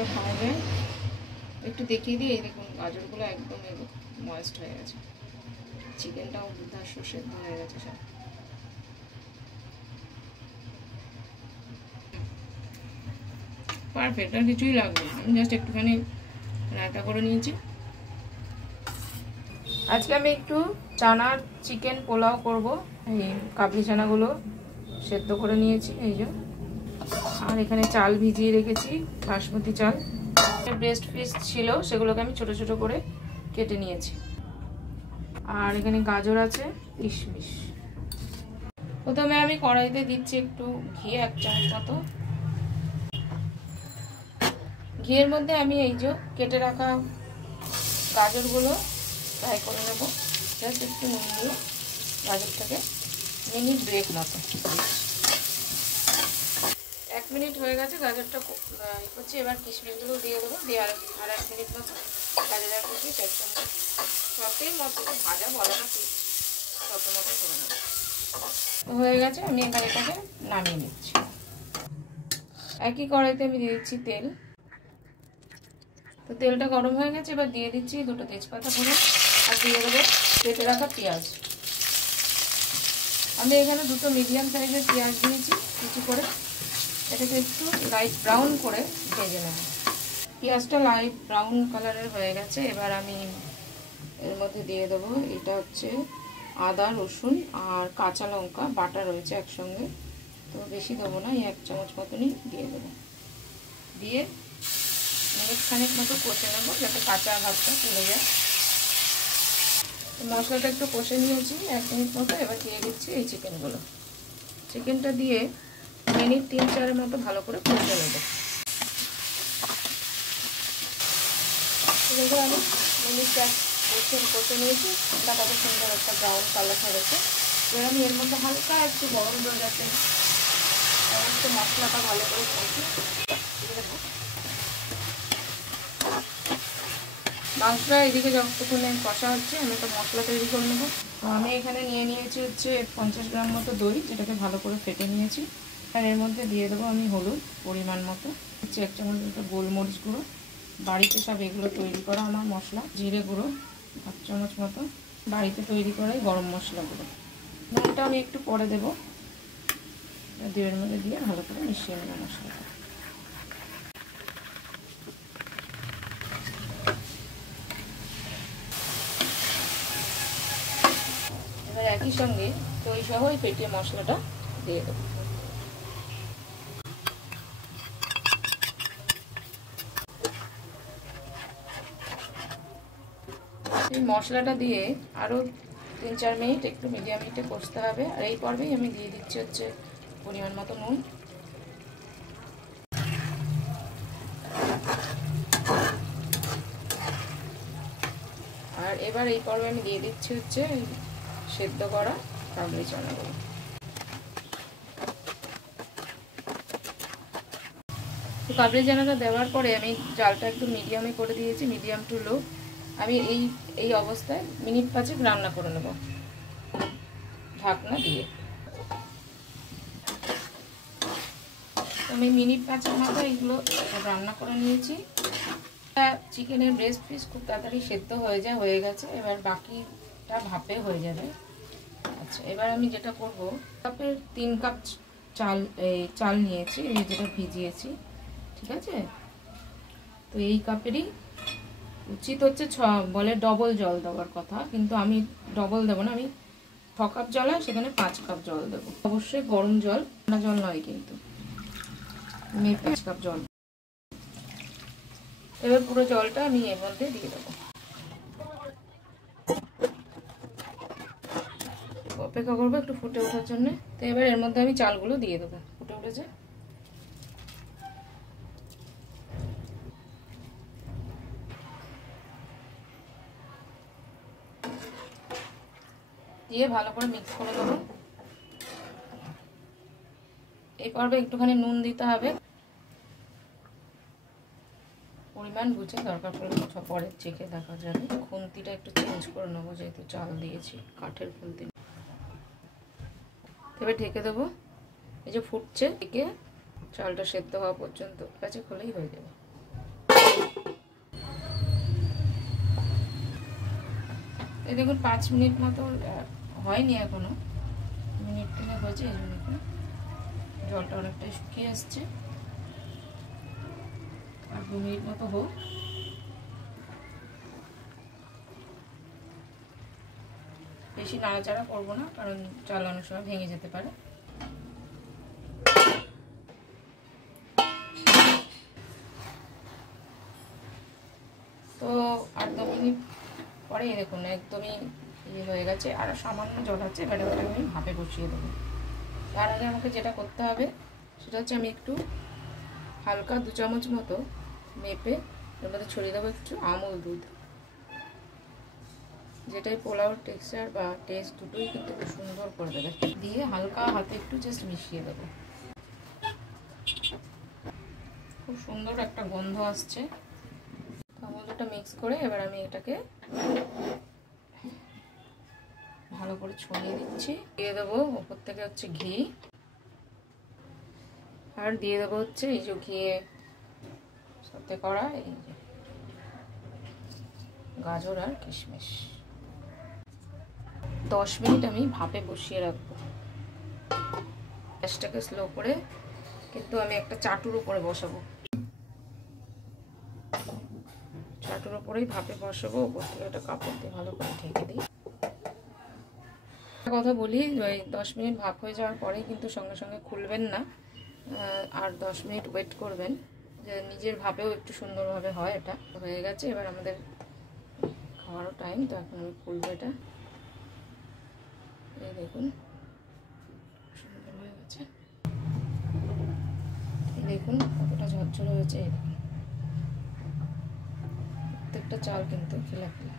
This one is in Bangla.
এবার খাওয়া যায়। একটু দেখিয়ে দিই, এই দেখুন গাজরগুলো একদম ময়েস্ট হয়ে গেছে, চিকেনটাও দুর্দান্ত সেদ্ধ হয়ে গেছে সব। পারফেক্ট, আর কিছুই লাগবে না, আমি জাস্ট একটুখানি রায়তা করে নিয়েছি। আজকে আমি একটু চানার চিকেন পোলাও করব। এই কাবলি চানাগুলো সেদ্ধ করে নিয়েছি এই যে, আর এখানে চাল ভিজিয়ে রেখেছি, বাসমতি চাল। ব্রেস্ট পিস ছিল, সেগুলোকে আমি ছোট ছোট করে কেটে নিয়েছি। আর এখানে গাজর আছে, কিশমিশ। প্রথমে আমি কড়াইতে দিচ্ছি একটু ঘি, 1 চামচ মতো। ঘিয়ের মধ্যে আমি এই যে কেটে রাখা গাজরগুলো ফ্রাই করে নেব। জাস্ট একটু নুন দিয়ে গাজরটাকে মিনিট 2 মতো। 1 মিনিট হয়ে গেছে, গাজরটা করছি। এবার কিশমিশগুলো দিয়ে দেবো, দিয়ে আর 1 মিনিট মতো গাজর আর কিশমিশ একসঙ্গে সবই মতো ভাজা বলে না, তত মতো করে নেবো। হয়ে গেছে, আমি এবার এটাকে নামিয়ে নিচ্ছি। একই কড়াইতে আমি দিয়ে দিচ্ছি তেল। তো তেলটা গরম হয়ে গেছে, এবার দিয়ে দিচ্ছি 2টো তেজপাতা করে, আর দিয়ে দেবো কেটে রাখা পেঁয়াজ। আমি এখানে 2টো মিডিয়াম সাইজের পেঁয়াজ দিয়েছি কুচি করে। এটাকে একটু লাইট ব্রাউন করে ভেজে নেব। পেঁয়াজটা লাইট ব্রাউন কালারের হয়ে গেছে, এবার আমি এর মধ্যে দিয়ে দেবো, এটা হচ্ছে আদা রসুন আর কাঁচা লঙ্কা বাটা রয়েছে একসঙ্গে, তো বেশি দেবো না, এই 1 চামচ মতনই দিয়ে দেবো। দিয়ে মিনিট খানিক মতো কষে নেবো, যাতে কাঁচা ভাতটা চলে যায়। মশলাটা একটু কষে নিয়েছি 1 মিনিট মতো। এবার দিয়ে দিচ্ছি এই চিকেনগুলো। চিকেনটা দিয়ে মিনিট 3-4 মতো ভালো করে কষে নেব। চিকেনটা আমি মিনিট 4 কষে নিয়েছি, এটা কত সুন্দর একটা ব্রাউন কালার হয়েছে। এবার আমি এর মধ্যে হালকা একটু গরম জল, যাতে সমস্ত মশলাটা ভালো করে কষে। মাংসটা এদিকে যতক্ষণ কষা হচ্ছে, আমি একটা মশলা তৈরি করে নেবো। তো আমি এখানে নিয়ে নিয়েছি হচ্ছে 50 গ্রাম মতো দই, যেটাকে ভালো করে ফেটে নিয়েছি। আর এর মধ্যে দিয়ে দেবো আমি হলুদ পরিমাণ মতো, হচ্ছে 1 চামচ মতো গোলমরিচ গুঁড়ো, বাড়িতে সব এগুলো তৈরি করা আমার মশলা, জিরে গুঁড়ো 1 চামচ মতো, বাড়িতে তৈরি করাই গরম মশলা গুঁড়ো। নুনটা আমি একটু পরে দেবো, দইয়ের মধ্যে দিয়ে ভালো করে মিশিয়ে নেবো মশলাটা। এবার একই সঙ্গে দই সহ এই ফেটিয়ে মশলাটা দিয়ে দেবো। এই মশলাটা দিয়ে আরও 3-4 মিনিট একটু মিডিয়াম হিটে কষতে হবে। আর এই পর্বেই আমি দিয়ে দিচ্ছি হচ্ছে পরিমাণ মতো নুন। আর এবার এই পর্বে আমি দিয়ে দিচ্ছি হচ্ছে সেদ্ধ করা কাবলি চানাগুলো। তো কাবলি চানাটা দেওয়ার পরে আমি জালটা একটু মিডিয়ামে করে দিয়েছি, মিডিয়াম টু লো। আমি এই অবস্থায় মিনিট 5 রান্না করে নেব ঢাকনা দিয়ে। আমি মিনিট 5 মতো এগুলো রান্না করে নিয়েছি। চিকেনের ব্রেস্ট পিস খুব তাড়াতাড়ি সেদ্ধ হয়ে গেছে। এবার বাকিটা ভাপে হয়ে যাবে। আচ্ছা, এবার আমি যেটা করব, কাপের 3 কাপ চাল নিয়েছি, এই যেটা ভিজিয়েছি, ঠিক আছে। তো এই কাপেরই উচিত হচ্ছে বলে ডবল জল দেওয়ার কথা, কিন্তু আমি ডবল দেবো না, আমি 6 কাপ জল হয় সেখানে 5 কাপ জল দেবো। অবশ্যই গরম জল, ঠান্ডা জল নয় কিন্তু। আমি 5 কাপ জল, এবার পুরো জলটা আমি এর মধ্যে দিয়ে দেবো। অপেক্ষা করবো একটু ফুটে ওঠার জন্য। তো এবার এর মধ্যে আমি চালগুলো দিয়ে দেবো। ফুটে উঠেছে, দিয়ে ভালো করে মিক্স করে দেবো। এই পর্বে একটুখানি নুন দিতে হবে, পরিমাণ বুঝে, দরকার পড়লে পরে চেখে দেখা যাবে। খুন্তিটা একটু চেঞ্জ করে নেবো, যেহেতু চাল দিয়েছি, কাঠের খুন্তি। এবার ঢেকে দেবো। এই যে ফুটছে, ঢেকে চালটা সেদ্ধ হওয়া পর্যন্ত কাছে খোলেই হয়ে যাবে। এই দেখুন 5 মিনিট মতো হয়নি এখনো, মিনিট 3 হয়েছে। এই জন্য দেখুন জলটা অনেকটাই শুকিয়ে আসছে। আর 2 মিনিট মতো হোক। বেশি নাড়াচাড়া করবো না, কারণ চাল অনেক সময় ভেঙে যেতে পারে। তো 8-9 মিনিট পরে দেখুন একদমই ইয়ে হয়ে গেছে, আর সামান্য জল আছে। এবার ওটা আমি ভাপে বসিয়ে দেবো। তার আগে আমাকে যেটা করতে হবে সেটা হচ্ছে আমি একটু হালকা 2 চামচ মতো মেপে এর মধ্যে ছড়িয়ে দেবো একটু আমুল দুধ, যেটাই পোলাওর টেক্সচার বা টেস্ট দুটোই কিন্তু খুব সুন্দর করে দেবে। দিয়ে হালকা হাতে একটু জাস্ট মিশিয়ে দেবো। খুব সুন্দর একটা গন্ধ আসছে। আমুল দুধটা মিক্স করে এবার আমি এটাকে ভালো করে ছড়িয়ে দিচ্ছি। দিয়ে দেবো ওপর থেকে হচ্ছে ঘি, আর দিয়ে দেবো হচ্ছে এই যে ঘিয়ে সাথে করা এই যে গাজর আর কিশমিশ। 10 মিনিট আমি ভাপে বসিয়ে রাখবো। গ্যাসটাকে স্লো করে, কিন্তু আমি একটা চাটুর উপরে বসাবো। চাটুর উপরেই ভাপে বসাবো। ওপর থেকে একটা কাপড় দিয়ে ভালো করে ঢেকে দিই। কথা বলি, ওই 10 মিনিট ভাপ হয়ে যাওয়ার পরে কিন্তু সঙ্গে সঙ্গে খুলবেন না, আর 10 মিনিট ওয়েট করবেন, যে নিজের ভাপেও একটু সুন্দরভাবে হয়। এটা হয়ে গেছে, এবার আমাদের খাওয়ারও টাইম। তো এখন আমি খুলবো এটা। এই দেখুন সুন্দর হয়ে গেছে। এই দেখুন কতটা ঝরঝরে হয়েছে। এই দেখুন প্রত্যেকটা চাল কিন্তু ফেলা ফেলা।